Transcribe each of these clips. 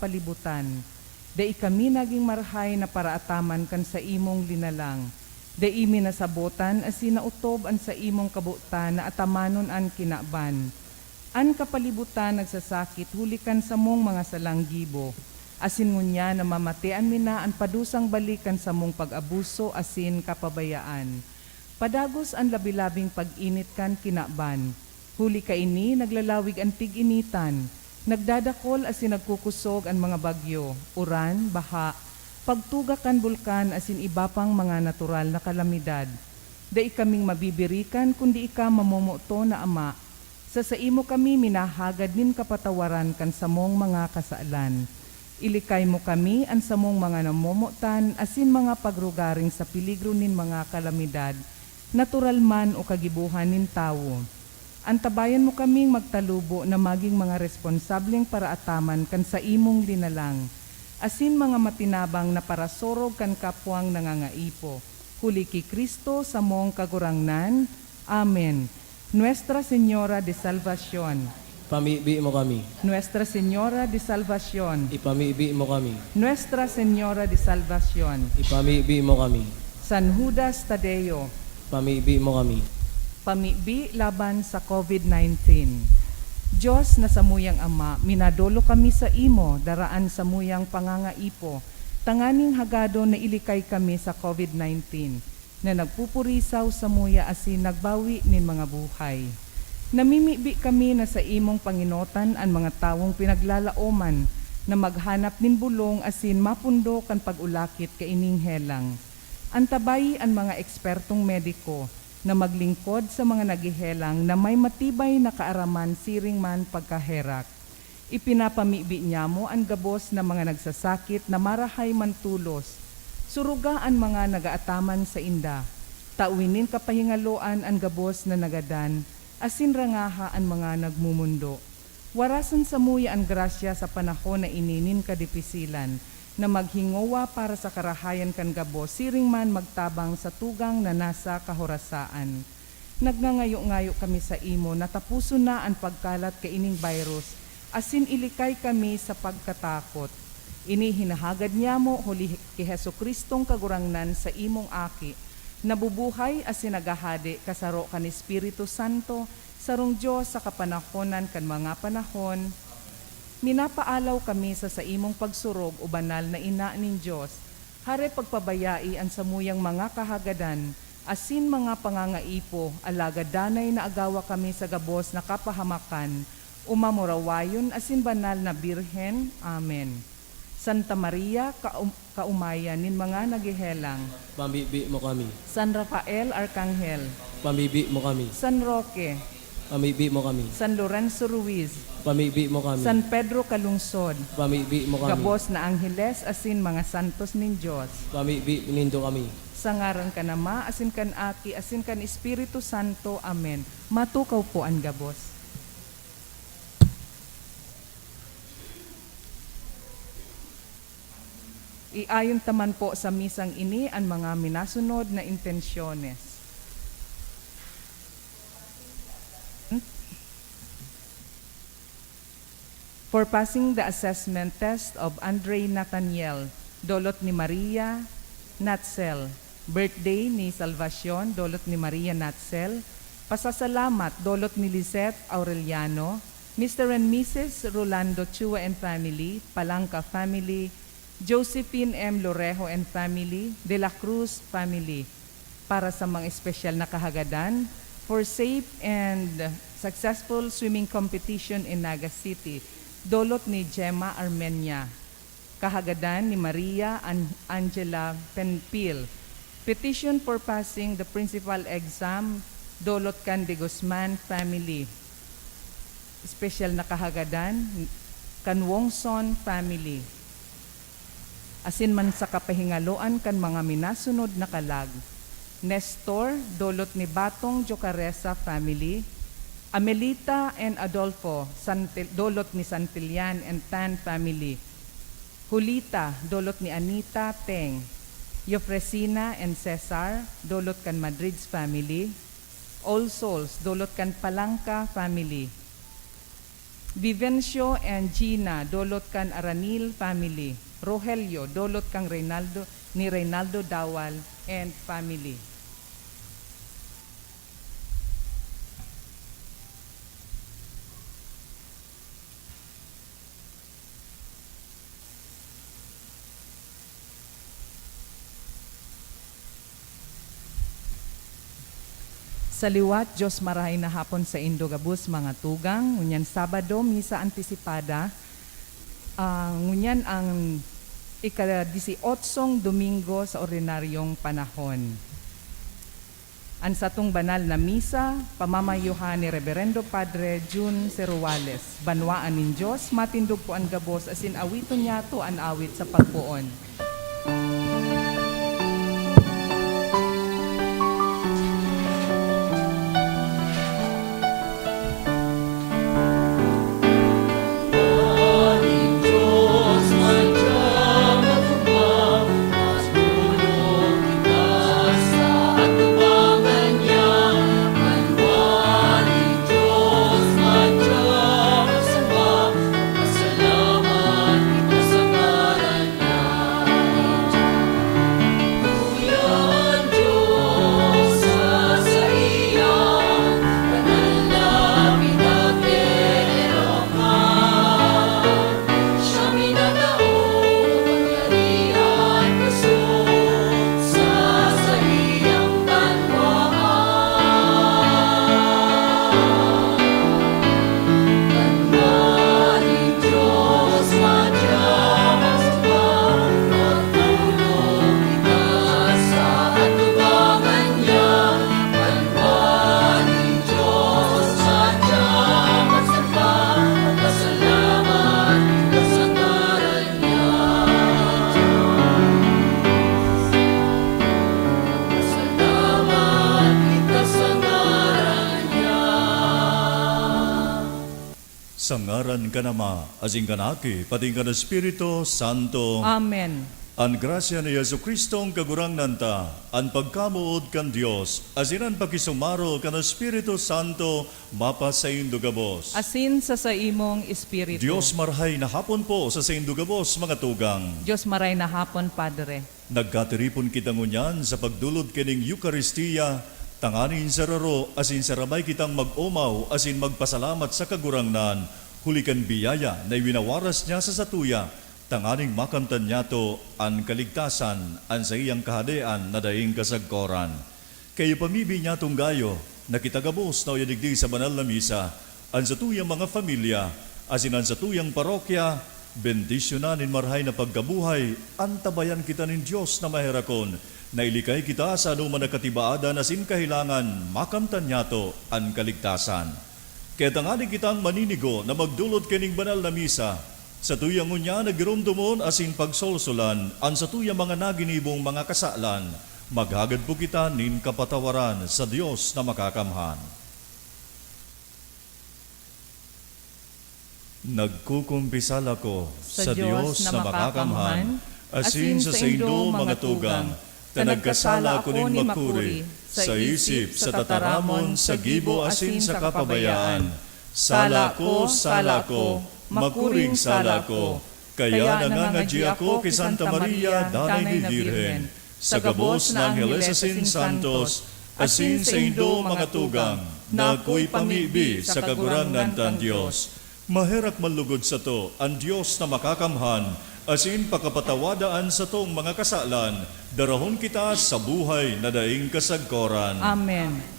kapalibutan. Dai kami naging marhay na paraataman kan sa imong linalang. Dai mi nasabotan as sinautob an sa imong kabutan na atamanon an kinaban. An kapalibutan nagsasakit hulikan sa mong mga salanggibo. Asin ngunya na mamatian mi na an padusang balikan sa mong pag-abuso asin kapabayaan. Padagos ang labilabing pag-init kan kinaban. Huli ka ini naglalawig ang tig-initan. Nagdadakol asin nagkukusog ang mga bagyo, uran, baha, pagtuga kan bulkan asin iba pang mga natural na kalamidad. Dai kaming mabibirikan kundi ika mamumuto na ama. Sa imo kami minahagad nin kapatawaran kan samong mga kasaalan. Ilikay mo kami ang samong mga namumutan asin mga pagrugaring sa piligro nin mga kalamidad, natural man o kagibuhan nin tawo. Antabayan mo kaming magtalubo na maging mga responsableng paraataman kan sa imong linalang, asin mga matinabang na parasorog kan kapwang nangangaipo. Huli ki Kristo sa mong kagurangnan. Amen. Nuestra Señora de Salvación. Pamibi mo kami. Nuestra Señora de Salvación. Ipamibi mo kami. Nuestra Señora de Salvación. Ipamibi mo kami. San Judas Tadeo. Pamibi mo kami. Pamibi laban sa COVID-19. Diyos na samuyang Ama, minadolo kami sa imo, daraan sa muyang pangangaipo, tanganing hagado na ilikay kami sa COVID-19, na nagpupurisaw sa muya asin nagbawi nin mga buhay. Namimibi kami na sa imong panginotan ang mga tawong pinaglalaoman, na maghanap nin bulong asin mapundo kan pag-ulakit kaining helang. Antabay ang mga ekspertong mediko, na maglingkod sa mga nagihelang na may matibay na kaaraman siring man pagkaherak. Ipinapamibi niya mo ang gabos na mga nagsasakit na marahay mantulos. Surugaan mga nagaataman sa inda. Tawinin kapahingaloan ang gabos na nagadan, asin rangaha ang mga nagmumundo. Warasan sa muya ang grasya sa panahon na ininin kadipisilan, na maghingowa para sa karahayan kan gabo, siring man magtabang sa tugang na nasa kahorasaan. Nagngangayo-ngayo kami sa imo, natapuso na ang pagkalat kaining virus, asin ilikay kami sa pagkatakot. Ini hinahagad niya mo, huli ki Hesu Kristong kagurangnan sa imong aki, nabubuhay asin nagahadi kasaro kan Espiritu Santo, sarong Diyos sa kapanahonan kan mga panahon. Minapaalaw kami sa imong pagsurog o banal na ina nin Diyos, hare pagpabayai ang samuyang mga kahagadan, asin mga pangangaipo, alagadanay na agawa kami sa gabos na kapahamakan, umamurawayon asin banal na Birhen. Amen. Santa Maria, kaumayan nin mga nagihelang. Pamibi mo kami. San Rafael, Arkanghel. Pamibi mo kami. San Roque. Pamibi mo kami. San Lorenzo Ruiz. Pamibi mo kami. San Pedro Calungsod. Pamibi mo kami. Gabos na Angheles asin mga santos nin Diyos. Pamibi nindo kami. Sa ngaran ka nama, asin kan aki, asin kan Espiritu Santo. Amen. Matukaw po ang gabos. Iayon taman po sa misang ini ang mga minasunod na intensyones. For passing the assessment test of Andre Nathaniel, dolot ni Maria Natzel. Birthday ni Salvacion, dolot ni Maria Natzel. Pasasalamat, dolot ni Lisette Aureliano. Mr. and Mrs. Rolando Chua and family, Palangka family, Josephine M. Lorejo and family, De La Cruz family. Para sa mga espesyal na kahagadan, for safe and successful swimming competition in Naga City, dolot ni Gemma Armenia. Kahagadan ni Maria Angela Penpil. Petition for passing the principal exam, dolot kan de Guzman family. Special na kahagadan, kan Wongson family. Asin man sa kapahingaloan kan mga minasunod na kalag. Nestor, dolot ni Batong Jocaresa family. Amelita and Adolfo, dolot ni Santilian and Tan family. Julita, dolot ni Anita Teng. Eufresina and Cesar, dolot kan Madrid's family. All Souls, dolot kan Palangka family. Vivencio and Gina, dolot kan Aranil family. Rogelio, dolot kang Reynaldo Dawal and family. Sa liwat, Diyos marahay na hapon sa Indogabus mga tugang. Ngunyan Sabado, misa antisipada. Ngunyan ang ika-18 Domingo sa ordinaryong panahon. Ang satong banal na misa, pamamayuhan ni Reverendo Padre June Ceruales. Banwaan nin Diyos, matindog po ang gabos, asin awito niya to ang awit sa pagpuon. Sa ngaran ka nama, asing kanaki, pating ka na Espiritu Santo. Amen. Ang grasya ni Yesu Kristong kagurang nanta, ang pagkamuod kan Dios, asinan pakisumaro kan Espiritu Santo, mapa sa indugabos. Asin sa imong espiritu. Dios marhay na hapon po sa indugabos, mga tugang. Diyos maray na hapon, Padre. Nagkatiripon kita ngunyan sa pagdulod kining Eucharistia, tanganin sa raro, asin sa ramay kitang mag-umaw, asin magpasalamat sa kagurangnan, hulikan biyaya na winawaras niya sa satuya, tanganing makamtan niya to ang kaligtasan, ang sa iyang kahadean na daing kasagkoran. Kayo pamibi niya tong gayo, nakitagabos na uyadigdig sa banal na misa, ang satuyang mga familia, asin ang satuyang parokya, bendisyonan in marhay na pagkabuhay, antabayan kita nin Diyos na maherakon, na ilikay kita sa anuman na katibaada na sinkahilangan, makamtan niya to ang kaligtasan. Kaya tangani kitang maninigo na magdulot kining banal na misa, sa tuyang unya nagirumdumon asin pagsolsolan, ang sa tuyang mga naginibong mga kasalan, maghagad po kita nin kapatawaran sa Diyos na makakamhan. Nagkukumpisal ako sa Diyos na makakamhan, asin sa indo mga tugang, na nagkasala ko nin makuri, sa isip, sa tataramon, sa gibo, asin sa kapabayaan. Sala ko, makuring sala ko, kaya nangangadji ako kay Santa Maria, Danay ni Virgen, sa gabos na Angeles asin Santos, asin sa indo mga tugang, na ako'y pamibi sa kagurangan tan Diyos. Maherak malugod sa to, ang Diyos na makakamhan, asin pakapatawadaan sa tong mga kasalan, darahon kita sa buhay na daing kasagkoran. Amen.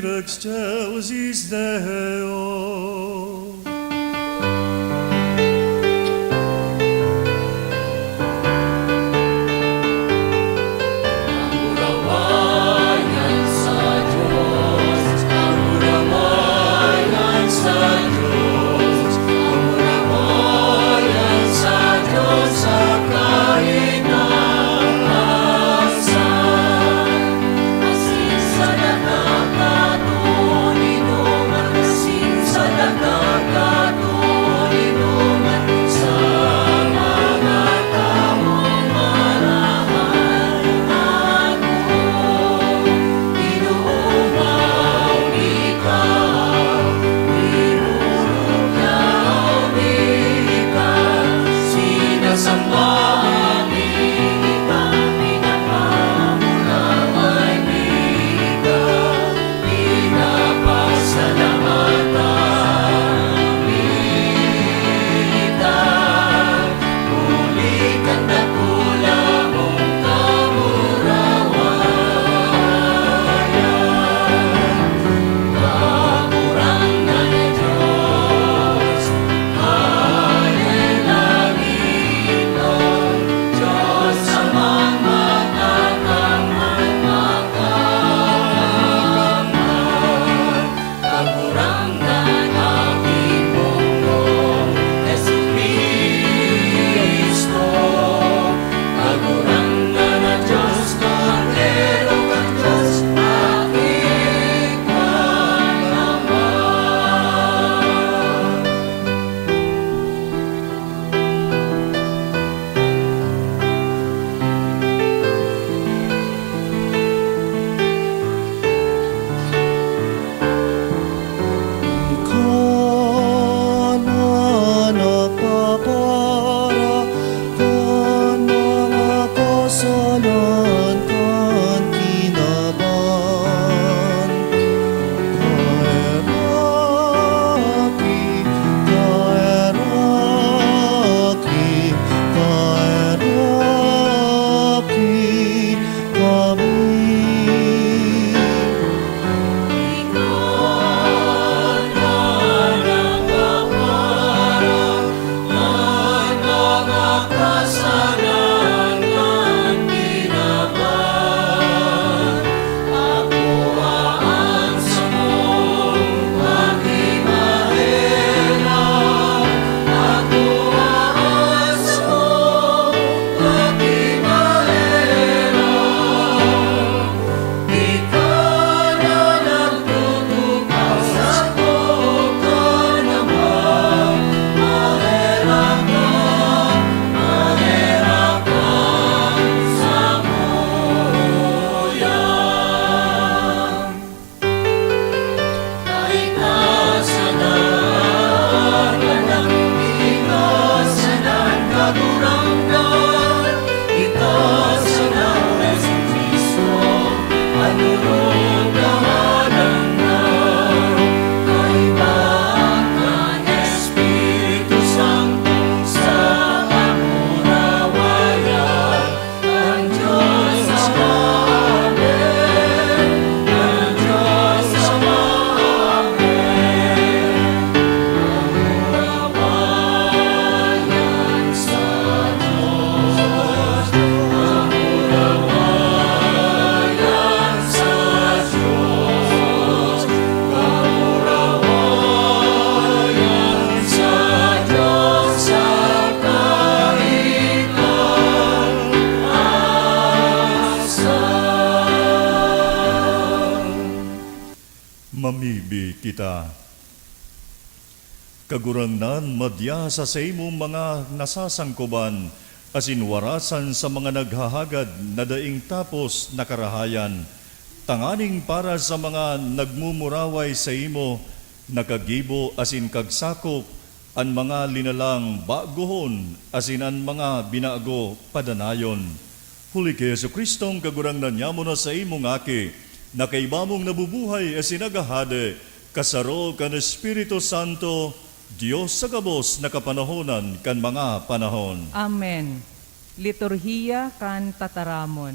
ir excelsis Deo. Mamibi kita. Kagurangnan madya sa imong mga nasasangkuban, asin warasan sa mga naghahagad na daing tapos nakarahayan. Tanganing para sa mga nagmumuraway sa imo, nakagibo asin kagsakop, an mga linalang baguhon, asin an mga binago padanayon. Huli kay Jesucristong kagurangnan niya mo na sa imong aki, na kaibamong nabubuhay asin nagahade, kasaro kan Espiritu Santo, Diyos sa gabos na kapanahonan kan mga panahon. Amen. Liturhiya kan tataramon.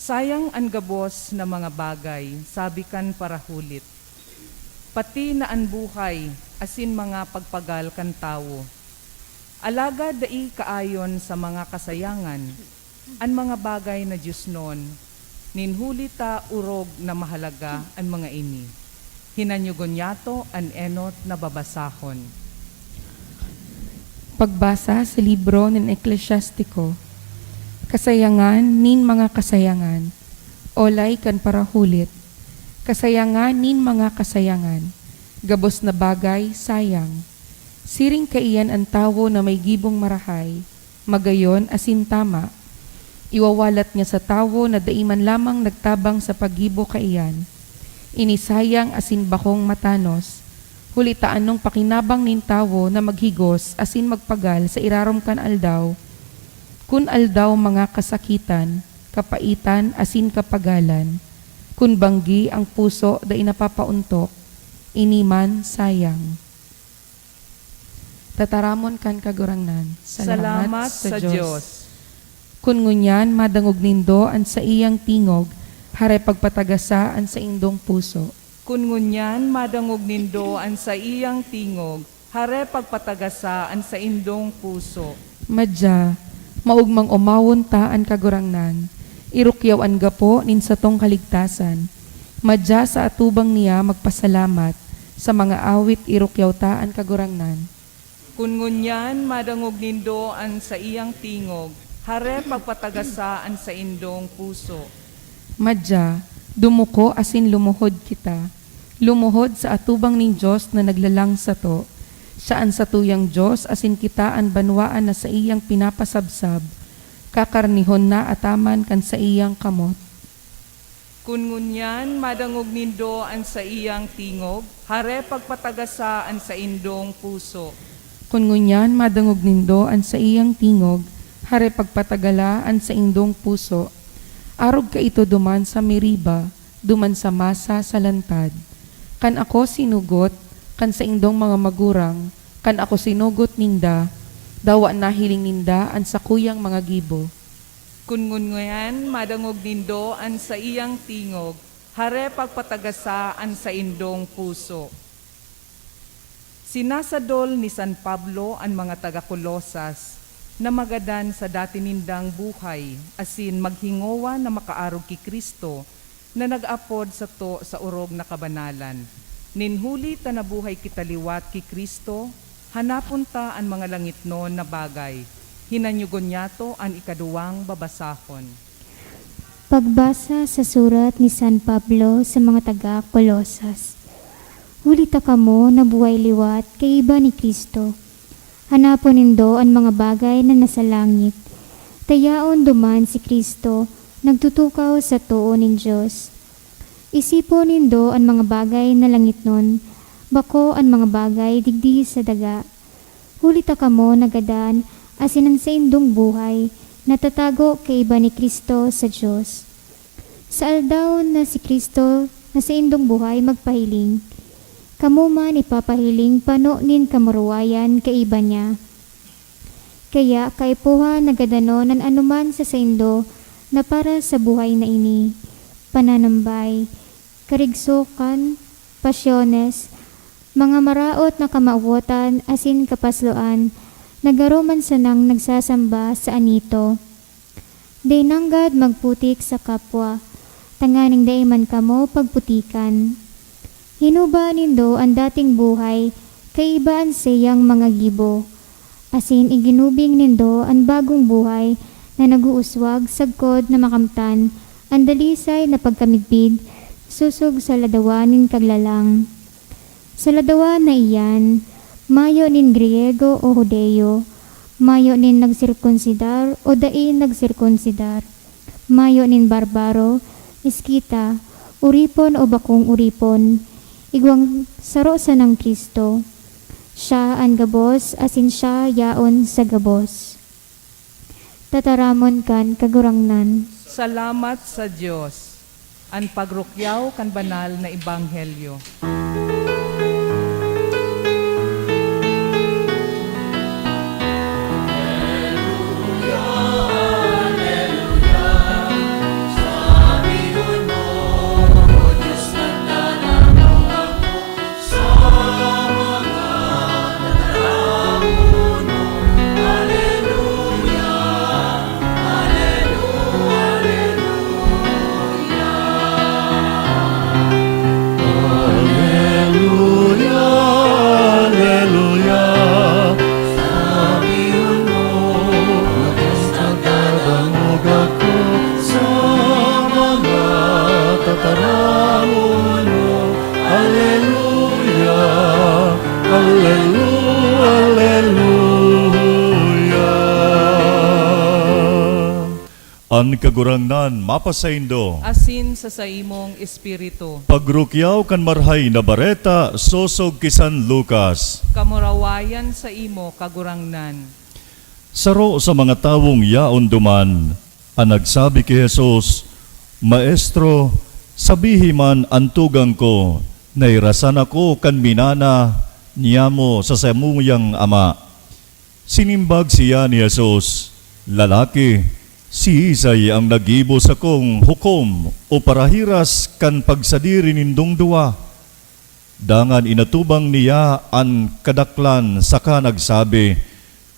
Sayang ang gabos na mga bagay, sabikan para hulit. Pati na ang buhay, asin mga pagpagal kan tawo. Alaga dai kaayon sa mga kasayangan, ang mga bagay na Diyos noon, ninhulita urog na mahalaga ang mga ini. Hinanyugon yato an enot na babasahon. Pagbasa sa libro ng Eklesyastiko. Kasayangan nin mga kasayangan, olay kan parahulit. Kasayangan nin mga kasayangan, gabos na bagay sayang. Siring kaiyan ang tawo na may gibong marahay, magayon asin tama. Iwawalat niya sa tawo na daiman lamang nagtabang sa paggibo kaiyan. Inisayang asin bakong matanos, hulitaan nung pakinabang nin tawo na maghigos asin magpagal sa irarom kan aldaw. Kun aldaw mga kasakitan, kapaitan asin kapagalan, kun banggi ang puso da inapapauntok, iniman sayang. Tataramon kan kagurangnan. Salamat sa Diyos. Kun ngunyan madangog nindo an sa iyang tingog, hare pagpatagasa an sa indong puso. Kun ngunyan madangog nindo an sa iyang tingog, hare pagpatagasa an sa indong puso. Madya, maugmang umawon ta an kagurangnan, irukyaw an gapo nin sa tong kaligtasan. Madya sa atubang niya magpasalamat, sa mga awit irukyaw ta an kagurangnan. Kun ngunyan madangog nindo an sa iyang tingog, hare pagpatagasa an sa indong puso. Madya, dumuko asin lumuhod kita, lumuhod sa atubang ning Diyos na naglalang sa to, saan sa tuyang Diyos asin kita an banwaan na sa iyang pinapasabsab, kakarnihon na ataman kan sa iyang kamot. Kun ngunyan madangog nindo an sa iyang tingog, hare pagpatagasa an sa indong puso. Kun ngunyan madangog nindo an sa iyang tingog, hare pagpatagala an sa indong puso. Arog ka ito duman sa Meriba, duman sa masa sa lantad. Kan ako sinugot, kan sa indong mga magurang, kan ako sinugot ninda, dawa na hiling ninda an sa kuyang mga gibo. Kun ngunyan madangog nindo an sa iyang tingog, hare pagpatagasa an sa indong puso. Sinasadol ni San Pablo ang mga taga-Kolosas na magadan sa dati nindang buhay, asin maghingowa na makaarog ki Kristo na nag-apod sa to sa urog na kabanalan. Ninhuli ta na buhay kitaliwat ki Kristo, hanapon ta ang mga langit noon na bagay. Hinanyugon yato ang ikaduwang babasahon. Pagbasa sa surat ni San Pablo sa mga taga-Kolosas. Hulita kamo na buhay liwat kay iba ni Kristo. Hanapon nindo ang mga bagay na nasa langit. Tayaon duman si Kristo, nagtutukaw sa tuo nin Diyos. Isipon nindo ang mga bagay na langit nun, bako ang mga bagay digdi sa daga. Hulita kamo nagadan asinan sa indong buhay, natatago kay iba ni Kristo sa Diyos. Sa aldaw na si Kristo na sa indong buhay magpahiling, kamo man ipapahiling pano nin kamuruayan kay iba niya. Kaya kaipuha nagadanon ng anuman sa saindo na para sa buhay na ini, pananambay, karigsukan, pasyones, mga maraot na kamauwotan asin kapasloan, nagaroman sanang nagsasamba sa anito. Dainanggad magputik sa kapwa, tanganing daiman kamo pagputikan. Hinuba nindo ang dating buhay, kaibaan siyang mga gibo. Asin iginubing nindo ang bagong buhay na naguuswag sagkod na makamtan, ang dalisay na pagkamigpid, susog sa ladawanin kaglalang. Sa ladawan na iyan, mayo nin Griego o Hudeo, mayo nin nagsirkonsidar o dain nagsirkonsidar, mayo nin barbaro, iskita, uripon o bakong uripon, igwang saro sa ng Kristo. Siya ang gabos asin siya yaon sa gabos. Tataramon kan kagurangnan. Salamat sa Diyos. Ang pagrukyaw kan banal na ebanghelyo. An kagurangnan mapasaindo. asin sa imong espiritu. Pagrukyaw kan marhay na bareta, sosog kisan Lucas. Kamurawayan sa imo kagurangnan. Saro sa mga tawong yaon duman, ang nagsabi kay Jesus, Maestro, sabihi man ang tugang ko, nairasan ako kan minana niya mo sa samuyang ama. Sinimbag siya ni Jesus, Lalaki, si Isay ang nagibo sa kong hukom o parahiras kan pagsadiri nindong duwa. Dangan inatubang niya ang kadaklan saka nagsabi,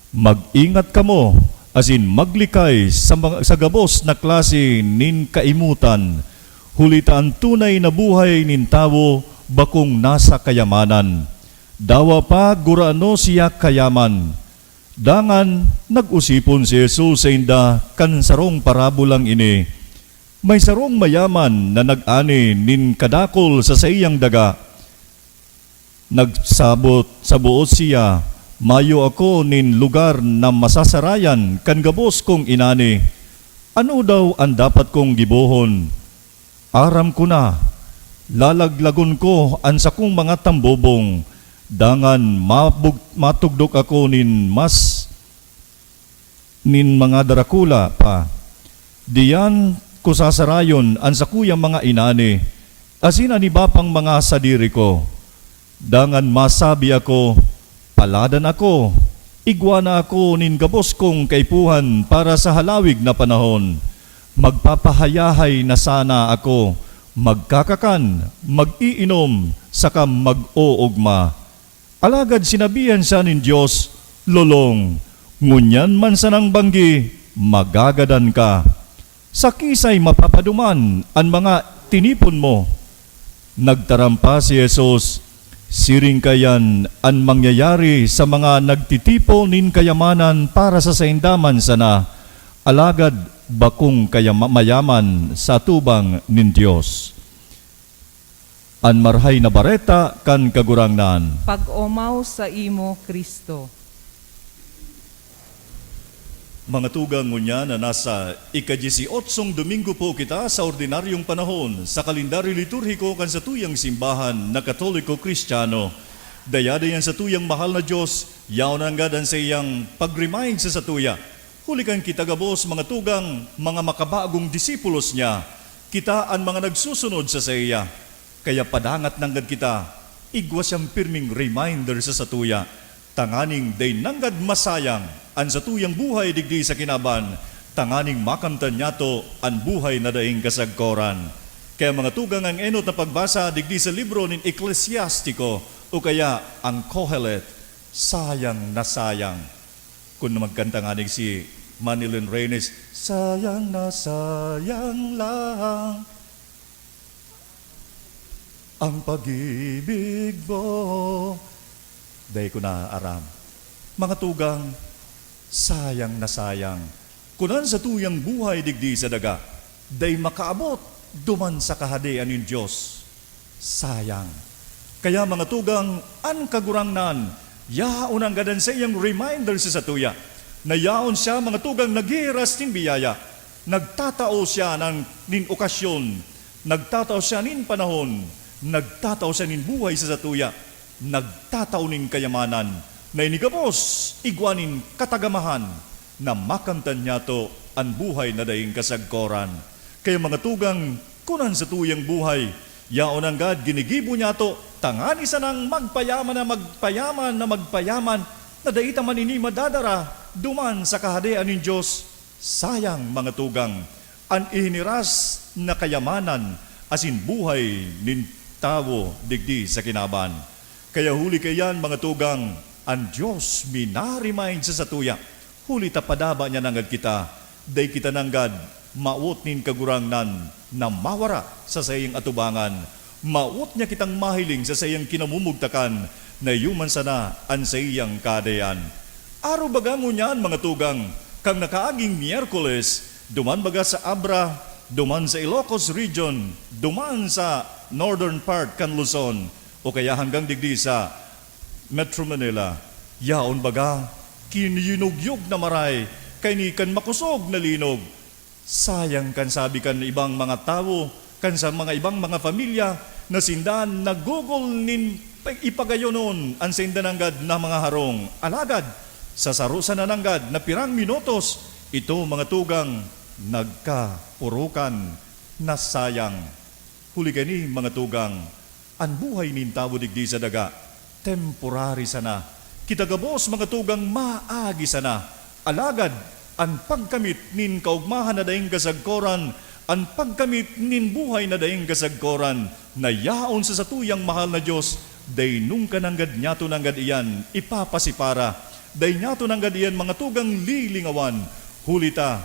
Mag-ingat kamo, asin maglikay sa gabos na klase nin kaimutan, hulita ang tunay na buhay nin tawo bakong nasa kayamanan. Dawa pa gurano siya kayaman. Dangan nag-usipon si Jesus sa inda kan sarong parabulang ini. May sarong mayaman na nag-ani nin kadakol sa iyang daga. Nagsabot sa buot siya, Mayo ako nin lugar na masasarayan kan gabos kong inani. Ano daw ang dapat kong gibohon? Aram ko na, lalaglagon ko ang sakong mga tambobong, dangan matugdok ako nin mga darakula pa. Diyan ko sasarayon ang sakuyang mga inani, asin anibapang mga sadiri ko. Dangan masabi ako, paladan ako, igwana ako nin gabos kong kaipuhan para sa halawig na panahon. Magpapahayahay na sana ako, magkakakan, mag-iinom, saka mag-oogma. Alagad sinabihan siya nin Diyos, Lolong, ngunyan man sanang banggi, magagadan ka. Sa kisay mapapaduman ang mga tinipon mo. Nagtarampa si Jesus, siring kayan ang mangyayari sa mga nagtitipo nin kayamanan para sa saindaman sana, alagad bakong mayaman sa tubang nin Diyos. An marhay na bareta kan kagurangnan. Pag-umaw sa imo, Kristo. Mga tugang ngunya na nasa ika-18 Domingo po kita sa ordinaryong panahon sa kalendaryo liturhiko kan sa tuyang simbahan na Katoliko-Kristiyano. Dayadayan sa tuyang mahal na Diyos, yaon ang gadan sa iyang pag-remind sa satuya. Hulikan kita gabos mga tugang, mga makabagong disipulos niya, kita ang mga nagsusunod sa iya. Kaya padangat nanggad kita, igwa siyang pirming reminder sa satuya. Tanganing day nanggad masayang, ang satuyang buhay digdi sa kinaban, tanganing makamtan niyato ang buhay na daing kasagkoran. Kaya mga tugang ang enot na pagbasa digdi sa libro nin Eklesiastiko o kaya ang Kohelet, sayang na sayang. Kung magkanta nga si Manilyn Reynes, sayang na sayang lang ang pag-ibig mo. Day ko na aram. Mga tugang, sayang na sayang. Kunan sa tuyang buhay digdi sa daga, day makaabot duman sa kahadian ng Diyos. Sayang. Kaya mga tugang, an kagurangnan, yaon ang gadan sa iyang reminder sa satuya, na yaon siya mga tugang naghiras nin biyaya, nagtatao siya nin okasyon, nagtatao siya nin panahon, nagtatao siya nin buhay sa satuya, nagtatao nin kayamanan, na inigabos, igwanin katagamahan, na makamtan niya to ang buhay na daing kasagkoran. Kaya mga tugang, kunan sa tuyang buhay, yaon ang God, ginigibo niya to, tangani sa nang magpayaman, na daita man ini madadara, duman sa kahadian ng Diyos. Sayang mga tugang, ang ihiniras na kayamanan, asin buhay nin tawo digdi sa kinaban. Kaya huli kayan mga tugang, ang Diyos minarimind sa satuya, huli tapadaba niya nangad kita, day kita nanggad, maut nin kagurangnan, na mawara sa sayang atubangan, maut niya kitang mahiling sa sayang kinamumugtakan, na yuman sana ang sayang kadayan. Araw baga mo niyan mga tugang, kang nakaaging Miyerkules, duman baga sa Abra, duman sa Ilocos Region, duman sa northern part kan Luzon, o kaya hanggang digdi sa Metro Manila, yaon baga, kiniyunugyog na maray, kay ni kan makusog na linog, Sayang kan sabi kan ibang mga tao, kan sa mga ibang mga pamilya, na sindan nagugol nin ipagayonon ang sindananggad na mga harong. Alagad, sa sarusan na nanggad na pirang minutos, ito mga tugang nagkapurukan na sayang. Huli gani mga tugang, ang buhay nin tao digdi sa daga, temporary sana. Kitagabos mga tugang maagi sana. Alagad, ang pagkamit nin kaugmahan na daing kasagkoran, ang pagkamit nin buhay na daing kasagkoran, na yaon sa satuyang mahal na Diyos, day nung kananggad nyato nanggad iyan, ipapasipara, day nyato nanggad iyan mga tugang lilingawan, hulita,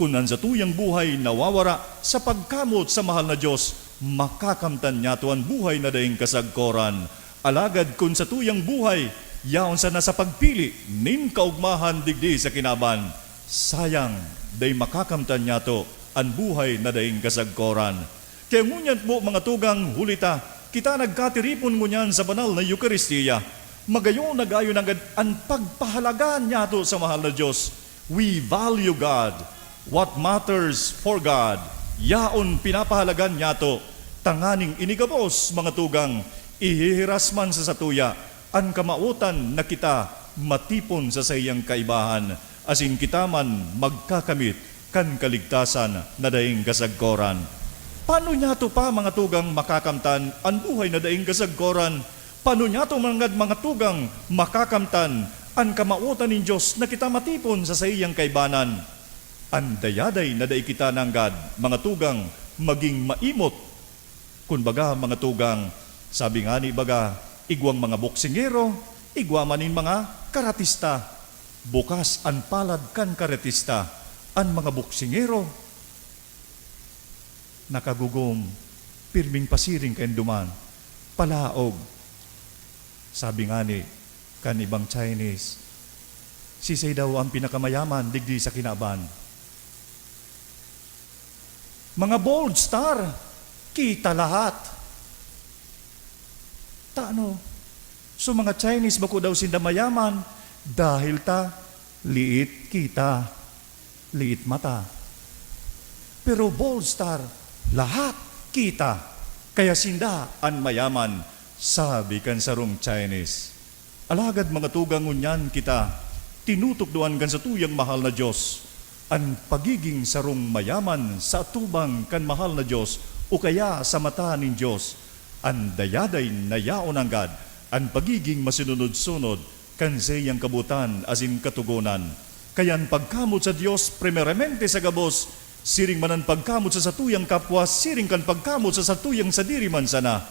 kunan sa tuyang buhay nawawara sa pagkamot sa mahal na Diyos, makakamtan nyato ang buhay na daing kasagkoran. Alagad kun sa tuyang buhay, yaon sa nasa pagpili, nin kaugmahan digdi sa kinaban, sayang, day makakamtan nyato ang buhay na daing kasagkoran. Kaya ngunyan po mga tugang hulita, kita nagkatiripon ngunyan sa banal na Eucharistia, magayon nagayon agad ang pagpahalagaan nyato sa mahal na Diyos. We value God. What matters for God, yaon pinapahalagan nyato, tanganing inigabos mga tugang, ihihiras man sa satuya, ang kamautan na kita matipon sa sayang kaibahan, asin kita man magkakamit kan kaligtasan na daing kasagkoran. Paano nyato pa mga tugang makakamtan ang buhay na daing kasagkoran? Paano nyato mga tugang makakamtan ang kamautan ng Diyos na kita matipon sa sayang kaibanan? Andayaday na day kita nanggad, mga tugang, maging maimot. Kunbaga, mga tugang, sabi nga ni baga, igwang mga boksingero, igwa manin mga karatista. Bukas ang palad kan karatista, ang mga boksingero, nakagugom, pirming pasiring kain duman, palaog. Sabi nga ni, kan ibang Chinese, sisay daw ang pinakamayaman digdi sa kinaban. Mga bold star, kita lahat. Taano? So mga Chinese bako daw sinda mayaman dahil ta liit kita, liit mata. Pero bold star, lahat kita. Kaya sinda an mayaman, sabi kan sarong Chinese. Alagad mga tugang ngunyan kita, tinutok doan kan sa tuyang mahal na Diyos, ang pagiging sarong mayaman sa atubang kan mahal na Diyos o kaya sa mata ng Diyos, ang dayaday na yaon anggad, ang pagiging masinunod-sunod kan sayang kabutan asin katugunan. Kaya ang pagkamot sa Diyos, primeramente sa gabos, siring man ang pagkamot sa satuyang kapwa, siring kan pagkamot sa satuyang sadiri man sana.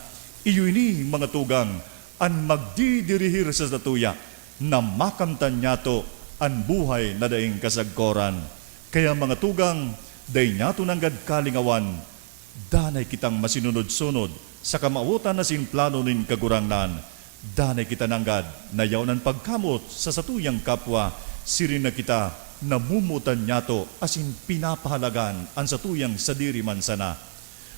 Iyo ini mga tugang, ang magdidirihir sa satuya, na makamtan nyato ang buhay na daing kasagkoran. Kaya mga tugang, day nyato nanggad kalingawan, danay kitang masinunod-sunod sa kamautan na sinplano nin kagurangnan. Danay kita nanggad na yaw ng pagkamot sa satuyang kapwa, sirin na kita namumutan nyato asin pinapahalagan ang satuyang sadiri man sana.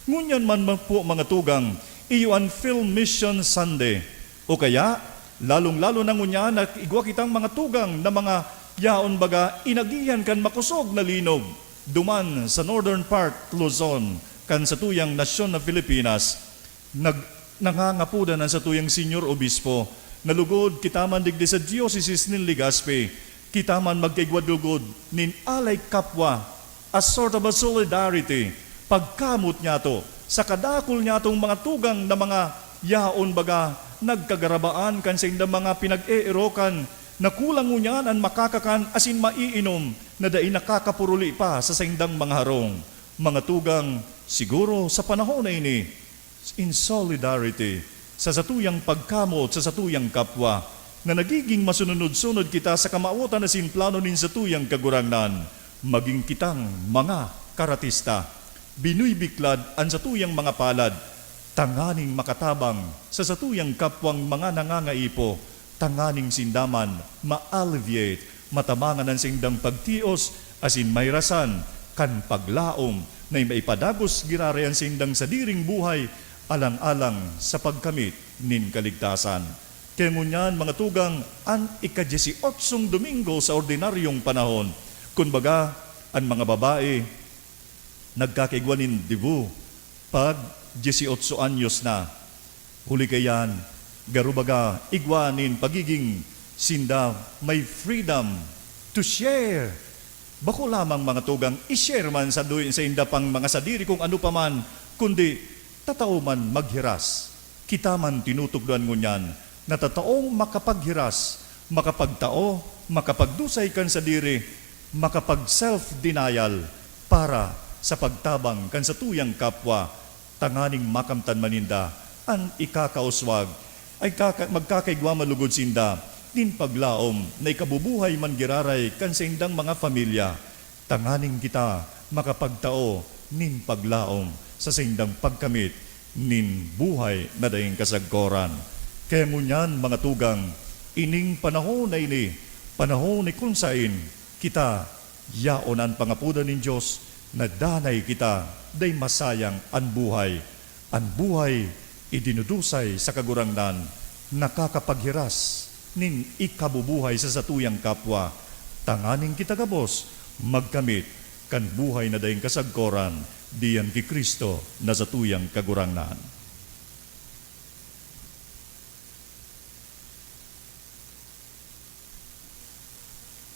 Ngunyan man po mga tugang, iyo ang Film Mission Sunday. O kaya, lalong-lalo na ngunyan na igwa kitang mga tugang na mga yaon baga, inagihan kan makusog na linog, duman sa northern part, Luzon, kan sa tuyang nasyon na Pilipinas, nangangapudan ang sa tuyang senior obispo, nalugod kitaman digdi sa diocese nin Legazpi, kitaman magkaigwadugod nin alay kapwa, as sort of a solidarity, pagkamot niya to, sa kadakol niya tong mga tugang na mga yaon baga, nagkagarabaan kan sa mga pinag-eerokan, na kulang ngunyan ang makakakan asin maiinom na dai nakakapuruli pa sa saindang mga harong. Mga tugang, siguro sa panahon na ini, in solidarity, sa satuyang pagkamot sa satuyang kapwa, na nagiging masunod-sunod kita sa kamautan asin plano nin satuyang kagurangnan, maging kitang mga karatista, binuibiklad ang satuyang mga palad, tanganing makatabang sa satuyang kapwang mga nangangaipo, tanganing sindaman, ma-alleviate, matamangan ang sindang pagtios, asin may rasan, kan paglaom, na maipadagos girare ang sindang sadiring buhay, alang-alang sa pagkamit nin kaligtasan. Kaya ngunyan mga tugang, ang ika-18 Domingo sa ordinaryong panahon, kunbaga, ang mga babae, nagkakaigwanin dibu, pag 18 anyos na, huli kayan, garubaga, igwanin, pagiging sinda, may freedom to share. Bako lamang mga tugang, i-share man sa inda pang mga sadiri kung ano pa man, kundi tatao man maghiras. Kita man tinutugduan ngunyan, na tataong makapaghiras, makapagtao, makapagdusay kan sa diri, makapag self-denial para sa pagtabang kan sa tuyang kapwa, tanganing makamtan maninda, ang ikakauswag, ay magkakaigwa malugod sinda, din paglaom na ikabubuhay man giraray kan sa indang mga familia, tanganing kita makapagtao nin paglaom sa sindang pagkamit nin buhay na daing kasagkoran. Kaya ngunyan mga tugang, ining panahon na ini, panahon ni kunsain, kita yaonan pangapudan nin Diyos na danay kita day masayang an buhay idinudusay sa kagurangnan, nakakapaghiras nin ikabubuhay sa satuyang kapwa, tanganing kita gabos magkamit kan buhay na daing kasagkoran diyan ki Kristo na satuyang kagurangnan.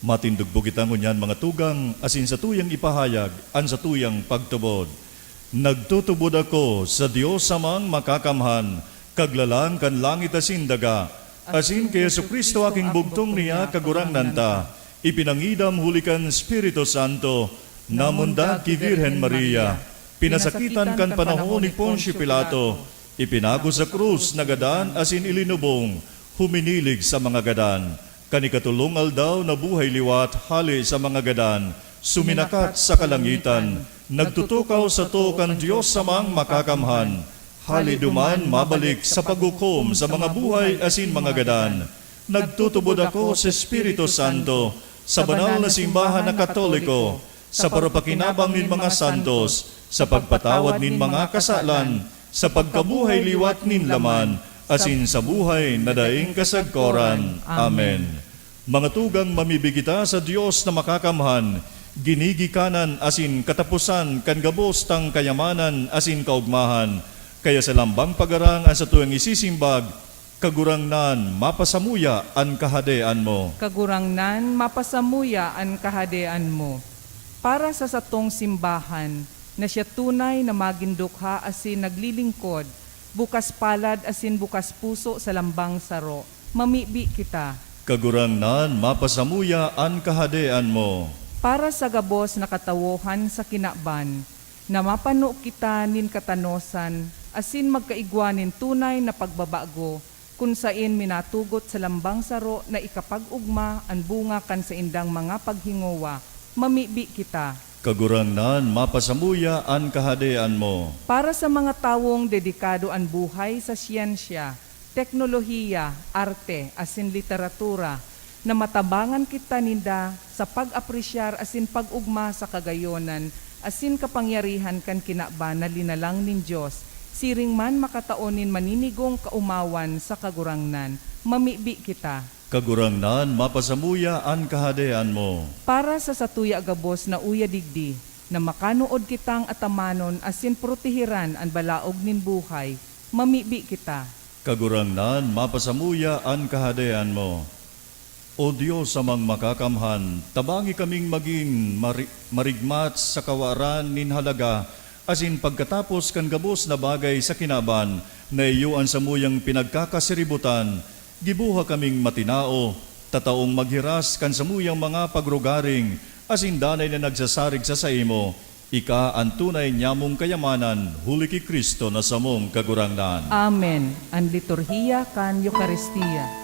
Matindugbo kita ngunyan mga tugang, asin sa tuyang ipahayag, an sa tuyang pagtubod. Nagtutubod ako sa Diyos samang makakamhan, kaglalang kan langit asin daga, asin kay Jesucristo aking bugtong niya kagurangnan ta, ipinangidam hulikan Espiritu Santo, namundag ki Virhen Maria, pinasakitan kan panahon ni Poncio Pilato, ipinago sa krus na gadan asin ilinubong, huminilig sa mga gadan, kanikatulong aldaw na buhay liwat hali sa mga gadan, suminakat sa kalangitan, nagtutukaw sa to kan Diyos samang makakamhan, hali duman mabalik sa paghukom sa mga buhay asin mga gadan. Nagtutubod ako sa Espiritu Santo, sa banal na simbahan na Katoliko, sa parapakinabang nin mga santos, sa pagpatawad nin mga kasalan, sa pagkabuhay liwat nin laman, asin sa buhay na daing kasagkoran. Amen. Mga tugang mamibigita sa Diyos na makakamhan, ginigikanan asin katapusan kan gabos tang kayamanan asin kaugmahan, kaya sa lambang pagarang ang sa tuwang isisimbag, kagurangnan mapasamuya an kahadean mo. Kagurangnan, mapasamuya ang kahadean mo. Para sa satong simbahan, na siya tunay na magindukha asin naglilingkod, bukas palad asin bukas puso sa lambang saro, mamibi kita. Kagurangnan mapasamuya an kahadean mo. Para sa gabos na katawohan sa kinaban, na mapano kita nin katanosan, asin magkaigwanin tunay na pagbabago, kung sain minatugot sa lambang saro na ikapag-ugma ang bunga kan sa indang mga paghingowa, mamibi kita. Kagurangnan mapasamuya an kahadean mo. Para sa mga tawong dedikado ang buhay sa siyensya, teknolohiya, arte, asin literatura, na matabangan kita ninda sa pag-apresyar asin pag-ugma sa kagayonan, asin kapangyarihan kan kinaba na linalang nin Diyos, siring man makataonin maninigong kaumawan sa kagurangnan, mamibi kita. Kagurangnan mapasamuya an kahadean mo. Para sa satuya gabos na uya digdi, na makanuod kitang atamanon asin protehiran ang balaog nin buhay, mamibi kita. Kagurangnan mapasamuya an kahadean mo. O Diyos amang makakamhan, tabangi kaming maging marigmat sa kawaran nin halaga, asin pagkatapos kan gabos na bagay sa kinaban, na iyuan sa muyang pinagkakasiributan, gibuha kaming matinao, tataong maghiras kan sa muyang mga pagrugaring, asin danay na nagsasarig sa saimo, ika ang tunay nyamong kayamanan, huli ki Kristo na samong kagurangnan. Amen. Ang liturhiya kan Eucharistia.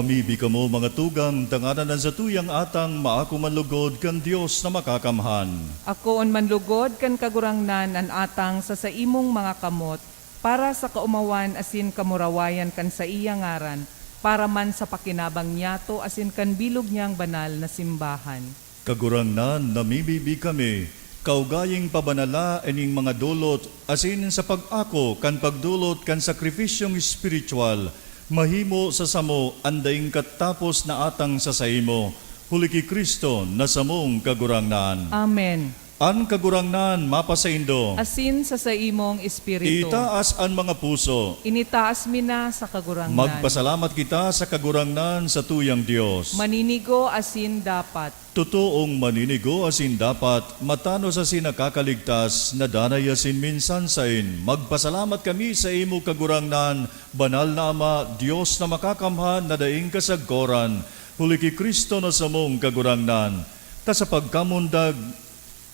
Mamibi ka mo mga tugang, tanganan sa tuyang atang maako manlugod kan Dios na makakamhan. Ako on manlugod kan kagurangnan an atang sa imong mga kamot, para sa kaumawan asin kamurawayan kan sa iya ngaran, para man sa pakinabang niyato asin kan bilog niyang banal na simbahan. Kagurangnan, namibibi kami, kaugaying pabanala ining mga dulot, asin sa pag-ako kan pagdulot kan sakripisyong espiritual, mahimo sa samo andaing katapos na atang sa saimo, huli ki Kristo na samong kagurangnan. Amen. An kagurangnan mapasaindo, Asin sa imong espiritu. itaas an mga puso, Initaas mi na sa kagurangnan. magpasalamat kita sa kagurangnan sa tuyang Dios. Maninigo asin dapat. Totoong maninigo asin dapat, matano sa sinakakaligtas, na danay asin minsan sain. Magpasalamat kami sa imo kagurangnan, banal na Ama, Diyos na makakamhan na daing kasagkoran, huli ki Kristo na samong kagurangnan. Ta sa pagkamundag,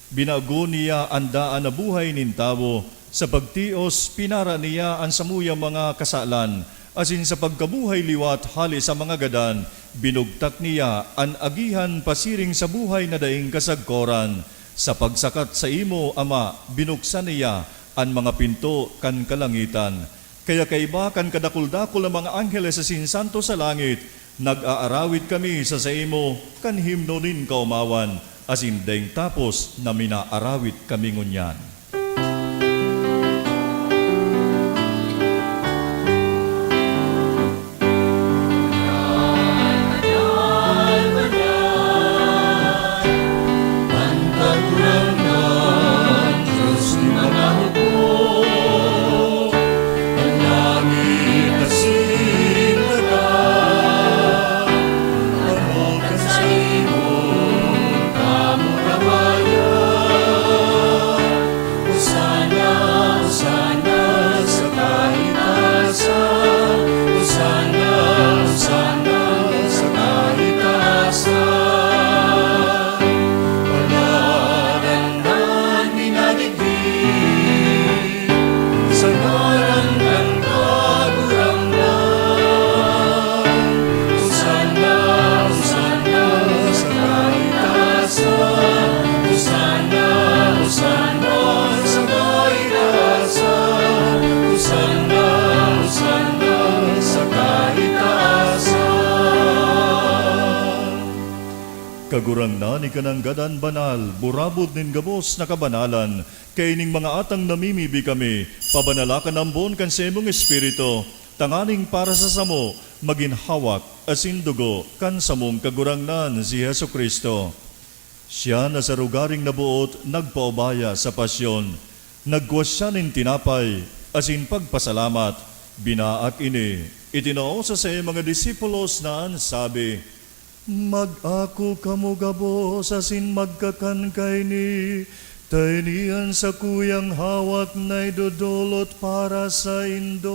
binago niya ang daan na buhay nin tao, sa pagtios, pinara niya ang samuyang mga kasalan, asin sa pagkabuhay liwat hali sa mga gadan, binugtak niya ang agihan pasiring sa buhay na daing kasagkoran. Sa pagsakat sa imo, Ama, binuksan niya ang mga pinto kan kalangitan. Kaya kaiba kan kadakul-dakul ang mga angheles sa sinsanto sa langit, nag-aarawit kami sa imo kan himno nin kaumawan, asin daing tapos na minaarawit kami ngunyan. Kagurangnan ikanang gadan banal, burabod nin gabos na kabanalan, kaining mga atang namimibi kami, pabanalakan ambon kan sa imong espiritu, tanganing para sa samo, maginhawak, asin dugo, kan samong kagurangnan si Hesu Kristo. Siya na sa rugaring nabuot, nagpaubaya sa pasyon, nagwas siya nin tinapay, asin pagpasalamat, binaak ini, itinao sa mga disipulos na sabi, mag-ako kamo gabos asin magkakan kay ni, taynian sa kuyang hawak na idodolot para sa indo.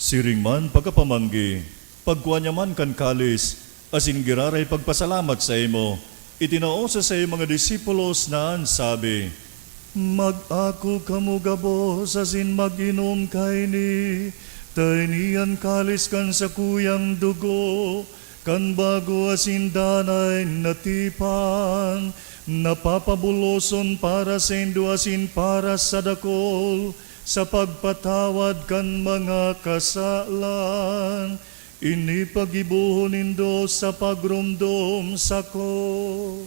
Siring man pagkapamanggi, pagkuanya man kan kalis, asin giraray pagpasalamat sa imo, itinao sa mga disipulos na sabi, mag-ako kamo gabos asin mag-inom kay ni, taynian kalis kan sa kuyang dugo, kan bago asin danay natipan, napapabuloson para sa indo asin para sa dakol, sa pagpatawad kan mga kasalan, inipagibuhon nindo sa pagrumdom sako.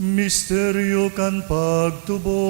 Misteryo kan pagtubod.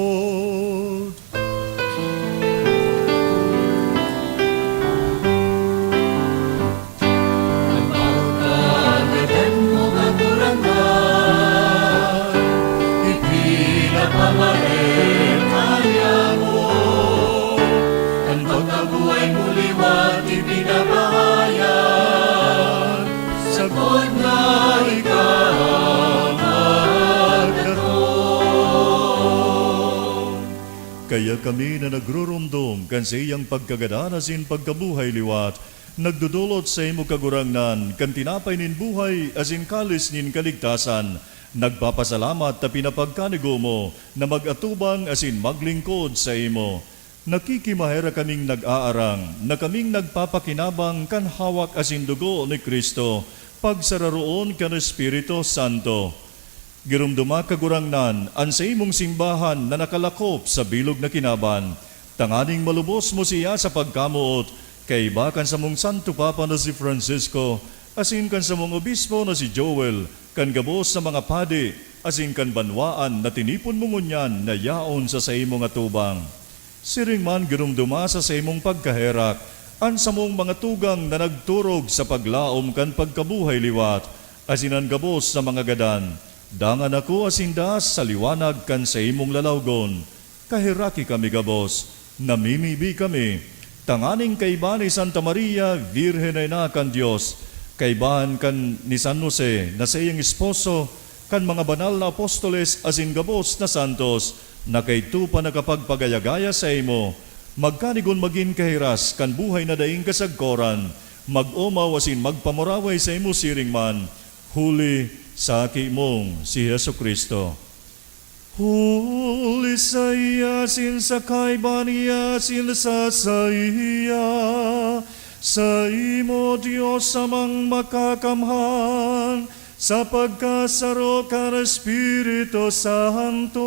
Kaya kami na nagrurumdum kan sa iyang pagkagadanas in pagkabuhay liwat, nagdudulot sa imo kagurangnan, kan tinapay nin buhay, asin kalis nin kaligtasan, nagpapasalamat ta pinapagkanigo mo, na magatubang asin maglingkod sa imo. Nakikimahera kaming nag-aarang, na kaming nagpapakinabang kan hawak asin dugo ni Kristo, pagsararoon kan Espiritu Santo. Girumduma kagurangnan, an sa imong simbahan na nakalakop sa bilog na kinaban, tanganing malubos mo siya sa pagkamuot, kay bakan sa mong Santo Papa na si Francisco, asin kan sa mong obispo na si Joel, kan gabos sa mga padi, asin kan banwaan na tinipon mo ngunyan na yaon sa imong atubang. Siring man girumduma sa imong pagkaherak, an sa mong mga tugang na nagturog sa paglaom kan pagkabuhay liwat, asin ang gabos sa mga gadan. Dangan ako asindas sa liwanag kan sa imong lalawgon. Kahiraki kami gabos, namimibi kami. Tanganing kaiban ni Santa Maria, Virgen na kan Diyos. Kaiban kan ni San Jose na sa iyang esposo, kan mga banal na apostoles asin gabos na santos, na kay tu pa nakapagpagayagaya sa imo. Magkanigon magin kahiras kan buhay na daing kasagkoran. Mag-umaw asin magpamuraway sa imo siring man. Huli sa mong si Yesu Kristo. Huli sa iya, sin sa kaiban iya, sin sa iya, sa imo Diyos amang makakamhan, sa pagkasaro ka ng Espiritu Santo,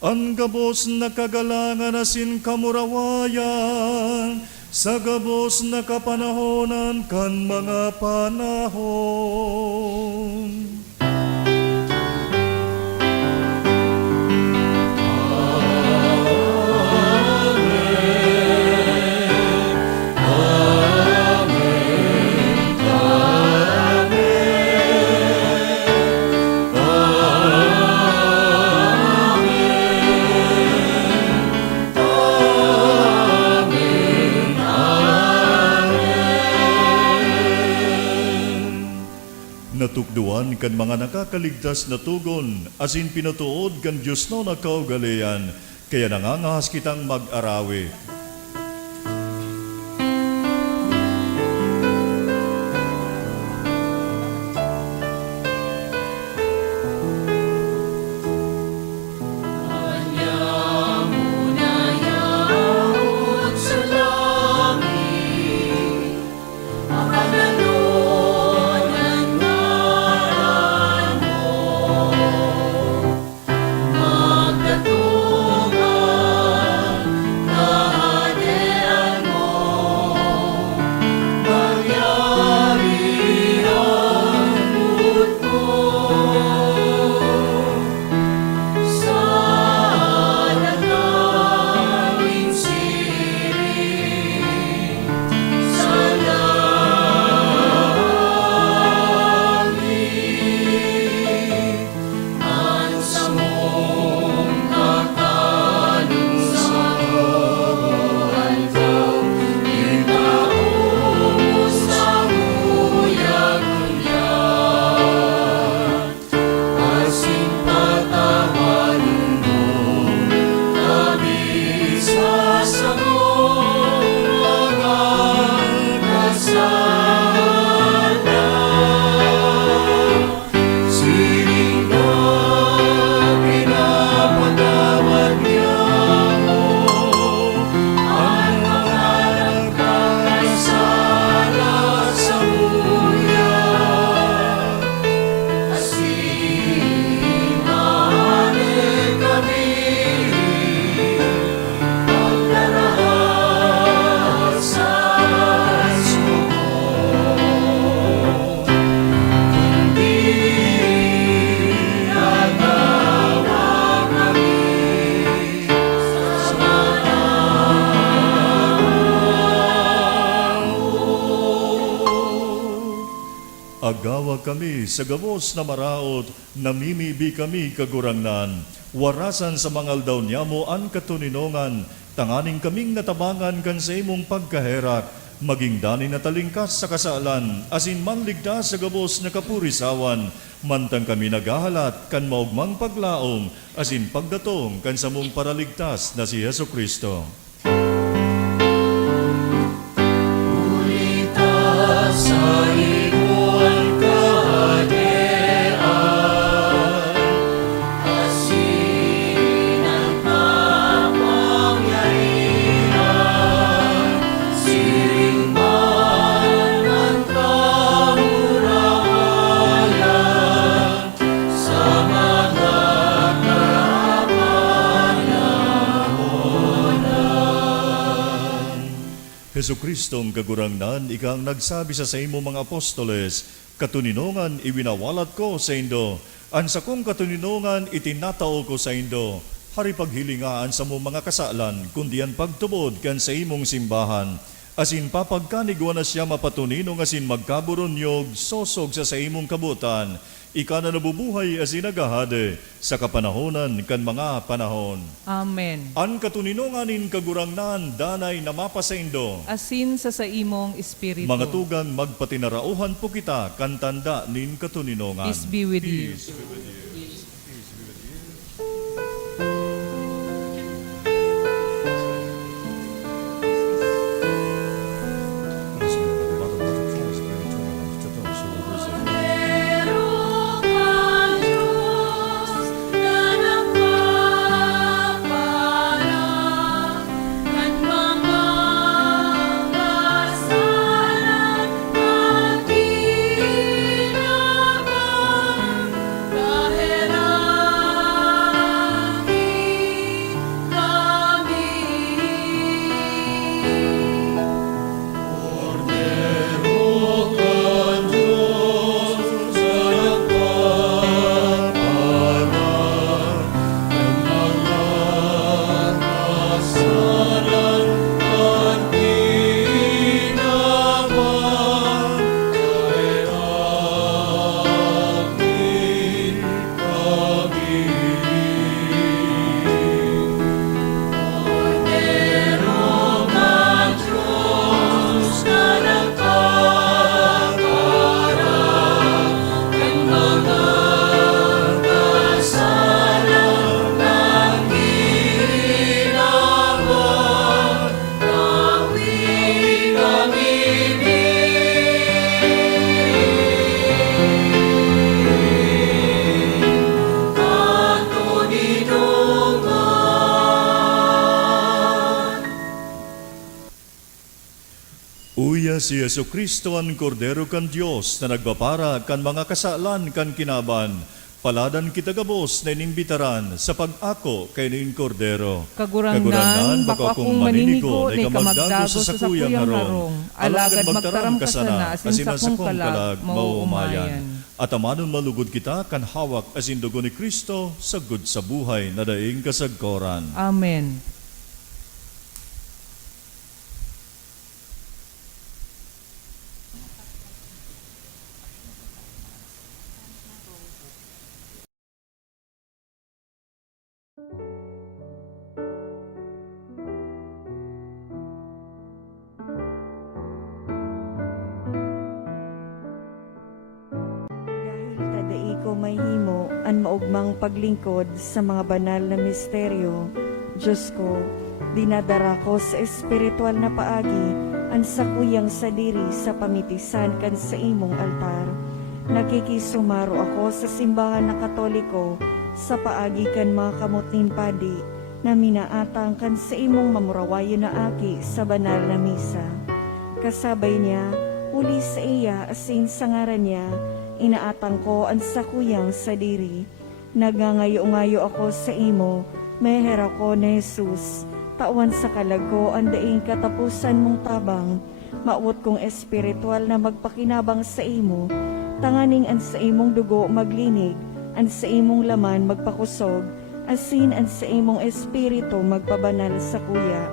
ang gabos na kagalangan asin kamurawayan, sa gabos na kapanahonan kan mga panahon. Natukduan kan mga nakakaligtas na tugon, asin pinatuod kan Diyos no na kaugalian, kaya nangangahas kitang mag-arawi. Agawa kami sa gabos na maraot, namimibi kami kagurangnan. Warasan sa mga aldaw niya mo ang katuninongan, tanganing kaming natabangan kan sa imong pagkaherak, maging dani na talingkas sa kasalan, asin manligtas sa gabos na kapurisawan, mantang kami naghahalat kan maugmang paglaom, asin pagdatong kan sa mong paraligtas na si Yesu Kristo. Huli Heso Kristong kagurangnan, ikang nagsabi sa imo mga apostoles, katuninongan iwinawalat ko sa indo, ansa kong katuninongan itinatao ko sa indo, hari paghilingaan sa mo mga kasalan, kundi ang pagtubod kan sa imong simbahan, asin papagkanigwa na siya mapatuninong asin magkaburonyog, sosog sa imong kabutan, ika na nabubuhay asin nagahade sa kapanahonan kan mga panahon. Amen. An katuninonganin kagurangnan danay na mapasaindo. Asin sa imong espiritu. Mga tugang magpatinarauhan po kita kan tanda nin katuninongan. Peace be with you. Uya si Yesu Kristo ang kordero kan Dios na nagpapara kan mga kasalan kan kinaban. Paladan kita gabos na inimbitaran sa pag-ako kay nin kordero. Kagurangnan, bako akong maninigo na ikamagdago sa sakuyang harong. Alagad magtaram ka sana, asin sa kong kalag, mauumayan. At amanon malugod kita kan hawak asin dugo ni Kristo, sagod sa buhay na daing kasagkoran. Amen. Tadai ko mahimo an maugmang paglingkod sa mga banal na misteryo. Diyos ko, dinadara ko sa espiritual na paagi ang sakuyang sadiri sa pamitisan kan sa imong altar. Nakikisumaro ako sa simbahan na Katoliko sa paagi kan mga kamotnin padi na minaatang kan sa imong mamurawayo na aki sa banal na misa. Kasabay niya, uli sa iya asin sa ngaran niya, inaatang ko ang sakuyang sadiri. Nagangayo-ngayo ako sa imo, meher ako na Jesus. Tawan sa kalago ang daing katapusan mong tabang, maut kong espiritual na magpakinabang sa imo. Tanganing an sa imong dugo maglinig, an sa imong laman magpakusog, asin an sa imong espiritu magpabanal sa kuya.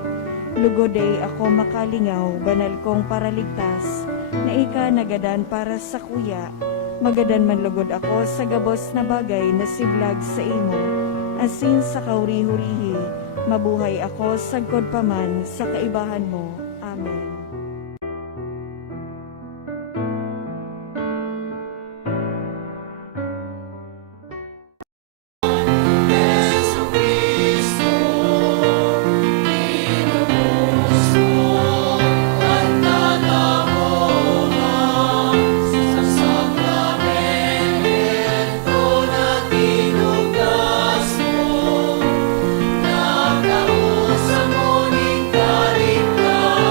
Lugoday ako makalingaw, banal kong paraligtas, na ika nagadan para sa kuya. Magadan man lugod ako sa gabos na bagay na siblag sa imo, asin sa kauri-hurihi, mabuhay ako sagkod paman sa kaibahan mo. Amen. Sa muling kaligtasan.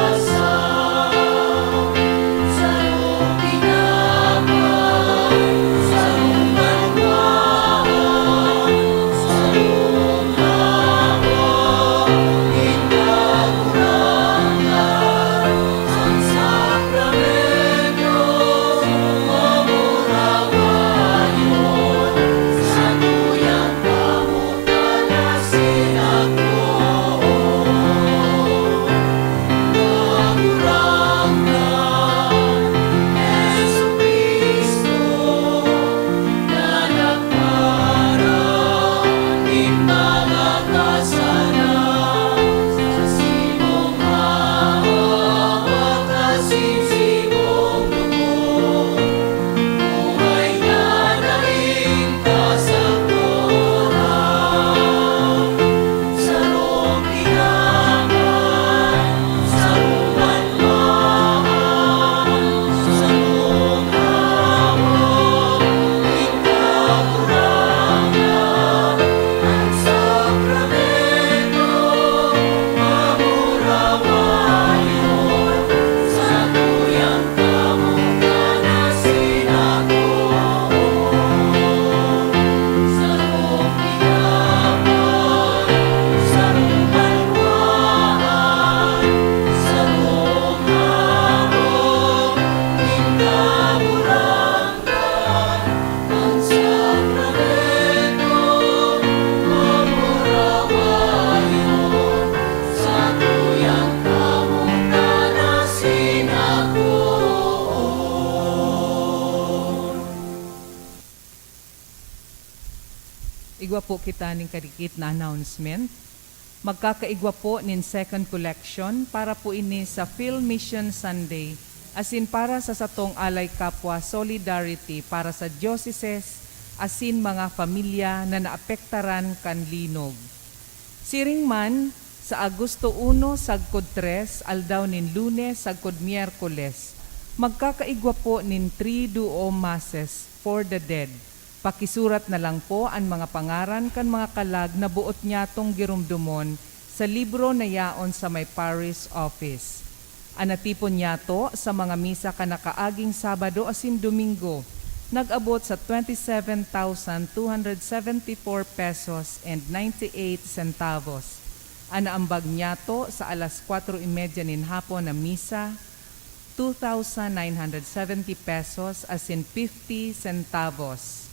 Igwa po kita ning kadikit na announcement. Magkakaigwa po nin second collection para po ini sa Phil Mission Sunday asin para sa satong alay kapwa solidarity para sa dioceses asin mga pamilya na naapektaran kan linog. Siring man sa Agosto 1 sagkod 3 aldaw nin Lunes sagkod Miyerkules. Magkakaigwa po nin 3 duo masses for the dead. Pakisurat na lang po ang mga pangaran kan mga kalag na buot niya tong girumdumon sa libro na yaon sa may parish office. Anatipon niya to sa mga misa kanakaaging Sabado asin Domingo. Nag-abot sa 27,274 pesos and 98 centavos. Anaambag niya to sa alas 4:30 nin hapon na misa, 2,970 pesos asin 50 centavos.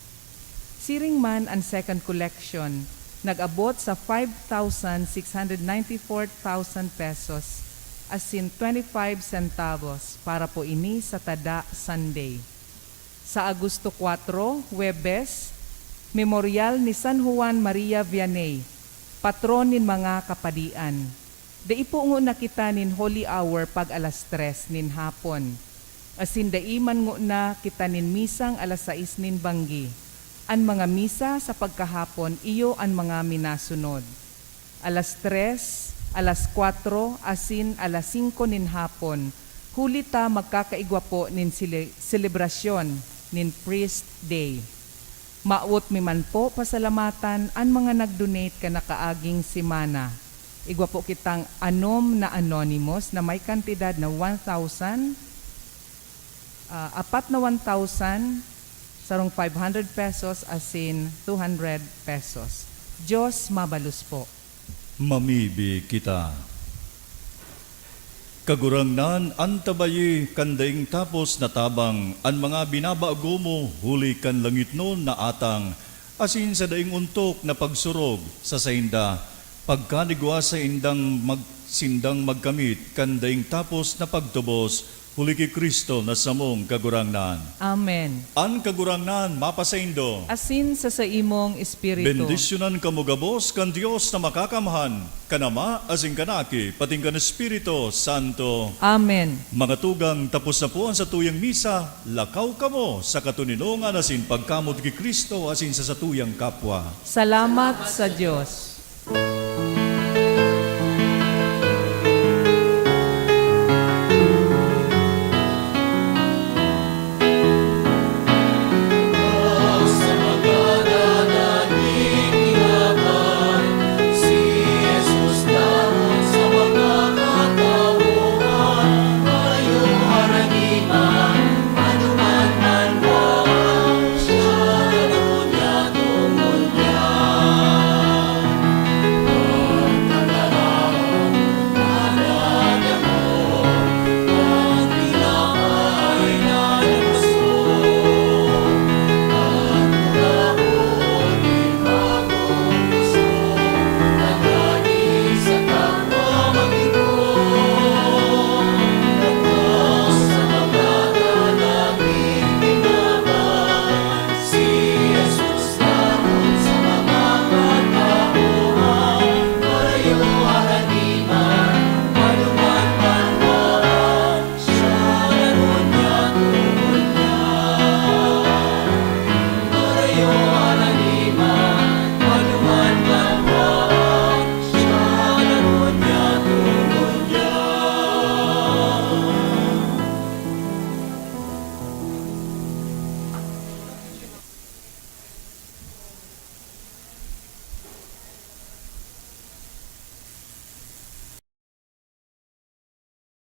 Siring man ang second collection, nag-abot sa 5,694,000 pesos asin 25 centavos para po ini sa Tada Sunday. Sa Agosto 4, Huwebes, Memorial ni San Juan Maria Vianney, patron nin mga kapadian. Daipo na kita nin Holy Hour pag alas 3 nin hapon. Asin daiman na kita nin misang alas 6 nin banggi. Ang mga misa sa pagkahapon iyo ang mga minasunod. Alas 3, alas 4, asin alas 5 nin hapon. Huli ta magkakaigwa po nin selebrasyon nin Priest Day. Maot mi man po pasalamatan ang mga nag-donate ka nakaaging simana. Igwa po kitang anom na anonymous na may kantidad na 1,000, apat na 1,000, sarong 500 pesos asin 200 pesos. Diyos mabalus po. Mamibi kita. Kagurangnan antabayi kandaing tapos na tabang ang mga binabago mo huli kan langit noon na atang asin sa daing untok na pagsurog sa sainda pagkanigwa sa sindang magkamit kandaing tapos na pagtubos huli ki Kristo na samong kagurangnan. Amen. An kagurangnan mapasaindo. Asin sa imong espiritu. Bendisyonan kamugabos kan Dios na makakamahan, kanama asing kanaki, pating kan Espiritu Santo. Amen. Mga tugang tapos na po ang sa tuyang misa, lakaw kamo sa katuninongan asin pagkamot ki Kristo asin sa satuyang kapwa. Salamat sa Diyos.